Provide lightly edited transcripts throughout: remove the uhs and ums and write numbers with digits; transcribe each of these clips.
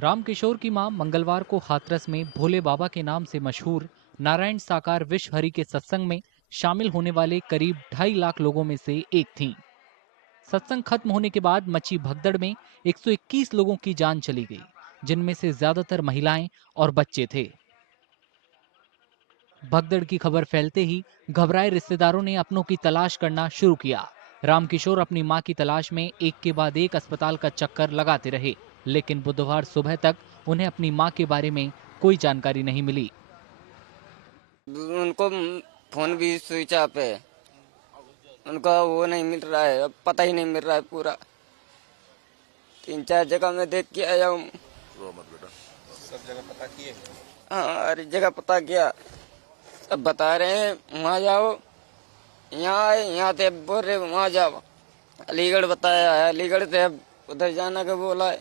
रामकिशोर की मां मंगलवार को हाथरस में भोले बाबा के नाम से मशहूर नारायण साकार विश्व हरि के सत्संग में शामिल होने वाले करीब 2.5 लाख लोगों में से एक थीं। सत्संग खत्म होने के बाद मची भगदड़ में 121 लोगों की जान चली गई, जिनमें से ज्यादातर महिलाएं और बच्चे थे। भगदड़ की खबर फैलते ही घबराए रिश्तेदारों ने अपनों की तलाश करना शुरू किया। रामकिशोर अपनी मां की तलाश में एक के बाद एक अस्पताल का चक्कर लगाते रहे, लेकिन बुधवार सुबह तक उन्हें अपनी मां के बारे में कोई जानकारी नहीं मिली। उनको फोन भी स्विच ऑफ है, उनका वो नहीं मिल रहा है, अब पता ही नहीं मिल रहा है पूरा। 3-4 जगह मैं देख के आया हूँ। सब जगह पता किए? हाँ, हर जगह पता किया। सब बता रहे हैं वहाँ जाओ, यहाँ आए, यहाँ से बोल रहे वहाँ जाओ। अलीगढ़ बताया है, अलीगढ़ से अब उधर जाना का बोला है।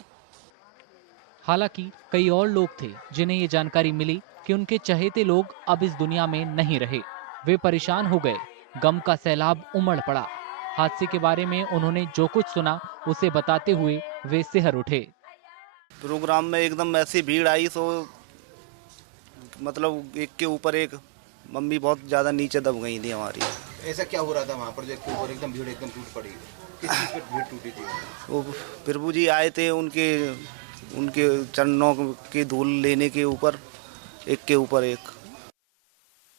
हालांकि कई और लोग थे जिन्हें ये जानकारी मिली कि उनके चहेते लोग अब इस दुनिया में नहीं रहे। वे परेशान हो गए, गम का सैलाब उमड़ पड़ा। हादसे के बारे में उन्होंने जो कुछ सुना उसे बताते हुए वे सिहर उठे। प्रोग्राम में एकदम ऐसी भीड़ आई तो मतलब एक के ऊपर एक, मम्मी बहुत ज्यादा नीचे दब गई थी हमारी। ऐसा क्या हो रहा था वहाँ पर जो इसके ऊपर एकदम भीड़ एकदम टूट पड़ी? किस चीज़ पर भीड़ टूटी थी? वो प्रभु जी आए थे, उनके चरणों की धूल लेने के ऊपर एक के ऊपर एक।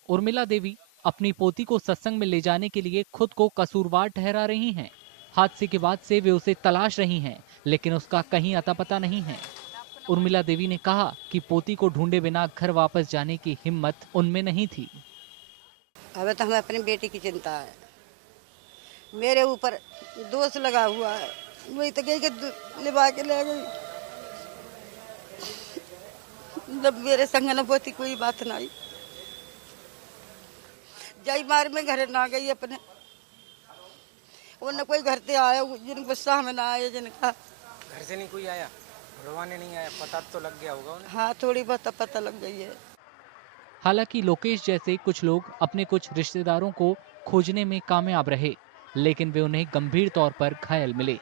उर्मिला देवी अपनी पोती को सत्संग में ले जाने के लिए खुद को कसूरवार ठहरा रही हैं। हादसे के बाद से वे उसे तलाश रही हैं, लेकिन उसका कहीं अता पता नहीं है। उर्मिला देवी ने कहा कि पोती को ढूंढे बिना घर वापस जाने की हिम्मत उनमें नहीं थी। अब तो हमें अपनी बेटी की चिंता है, मेरे ऊपर दोष लगा हुआ है, वही तो गई कि लिवा के ले गई। जब मेरे संग न पोती कोई बात नहीं, जाई मार में घर ना गई अपने, उन कोई घर से आया जिन गुस्सा में ना आया, जिनका घर से नहीं कोई आया, भगवान ने नहीं आया, पता तो लग गया होगा उन्हें। हाँ, थोड़ी बहुत पता लग गई है। हालांकि लोकेश जैसे कुछ लोग अपने कुछ रिश्तेदारों को खोजने में कामयाब रहे, लेकिन वे उन्हें गंभीर तौर पर घायल मिले।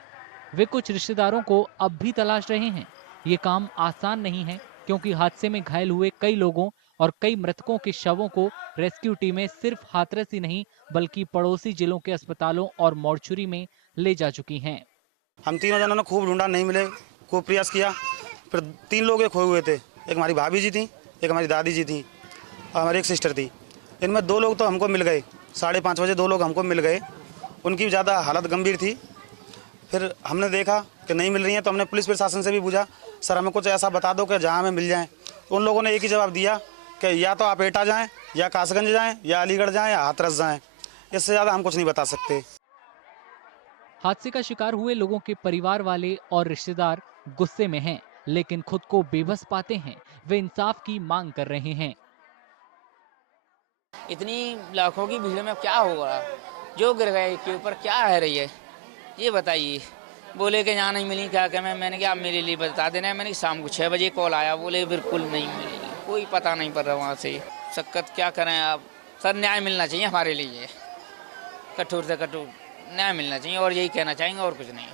वे कुछ रिश्तेदारों को अब भी तलाश रहे हैं। ये काम आसान नहीं है, क्योंकि हादसे में घायल हुए कई लोगों और कई मृतकों के शवों को रेस्क्यू टीमें सिर्फ हाथरस ही नहीं बल्कि पड़ोसी जिलों के अस्पतालों और मॉर्चुरी में ले जा चुकी हैं। हम तीनों जनों ने खूब ढूंढा, नहीं मिले, खूब प्रयास किया। फिर 3 लोग खोए हुए थे, एक हमारी भाभी जी थी, एक हमारी दादी जी थी और हमारी एक सिस्टर थी। इनमें 2 लोग तो हमको मिल गए, 5:30 बजे 2 लोग हमको मिल गए। उनकी ज़्यादा हालत गंभीर थी। फिर हमने देखा कि नहीं मिल रही हैं, तो हमने पुलिस प्रशासन से भी पूछा, सर हमें कुछ ऐसा बता दो कि जहाँ हमें मिल जाएँ। तो उन लोगों ने एक ही जवाब दिया कि या तो आप एटा जाएँ, या कासगंज जाएँ, या अलीगढ़ जाएँ, या हाथरस जाएँ, इससे ज़्यादा हम कुछ नहीं बता सकते। हादसे का शिकार हुए लोगों के परिवार वाले और रिश्तेदार गुस्से में हैं, लेकिन खुद को बेबस पाते हैं। वे इंसाफ की मांग कर रहे हैं। इतनी लाखों की भीड़ में क्या होगा, जो गिर गए के ऊपर क्या है रही है, ये बताइए। बोले कि यहाँ नहीं मिली, क्या क्या मैंने कहा आप मेरे लिए बता देना है। मैंने शाम को 6 बजे कॉल आया, बोले बिल्कुल नहीं मिलेगी, कोई पता नहीं पड़ रहा वहाँ से। शक्कत क्या करें आप, सर न्याय मिलना चाहिए हमारे लिए, कठोर से कठोर न्याय मिलना चाहिए, और यही कहना चाहेंगे, और कुछ नहीं।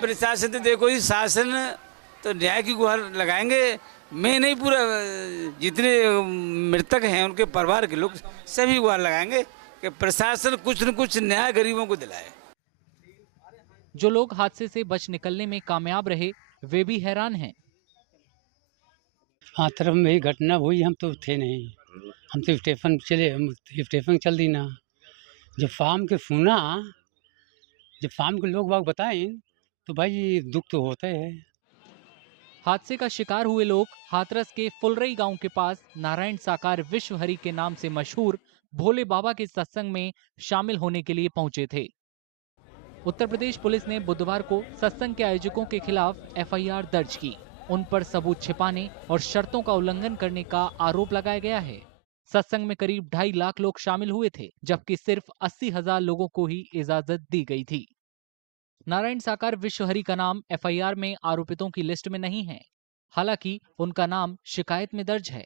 प्रशासन तो देखो, ये शासन तो न्याय की गुहार लगाएंगे। मैं नहीं, पूरा जितने मृतक हैं उनके परिवार के लोग सभी गुहार लगाएंगे कि प्रशासन कुछ न कुछ न्याय गरीबों को दिलाए। जो लोग हादसे से बच निकलने में कामयाब रहे, वे भी हैरान हैं। हाँ, तरफ में ही घटना हुई, हम तो थे नहीं, हम तो स्टेशन चले, हम स्टेशन चल दी ना। जब फार्म के सुना, जब फार्म के लोग बाग बताएं तो भाई दुख तो होता है। हादसे का शिकार हुए लोग हाथरस के फुलरई गांव के पास नारायण साकार विश्व हरि के नाम से मशहूर भोले बाबा के सत्संग में शामिल होने के लिए पहुंचे थे। उत्तर प्रदेश पुलिस ने बुधवार को सत्संग के आयोजकों के खिलाफ एफआईआर दर्ज की। उन पर सबूत छिपाने और शर्तों का उल्लंघन करने का आरोप लगाया गया है। सत्संग में करीब 2.5 लाख लोग शामिल हुए थे, जबकि सिर्फ 80,000 लोगों को ही इजाजत दी गई थी। नारायण साकार विश्व हरि का नाम एफआईआर में आरोपितों की लिस्ट में नहीं है, हालांकि उनका नाम शिकायत में दर्ज है।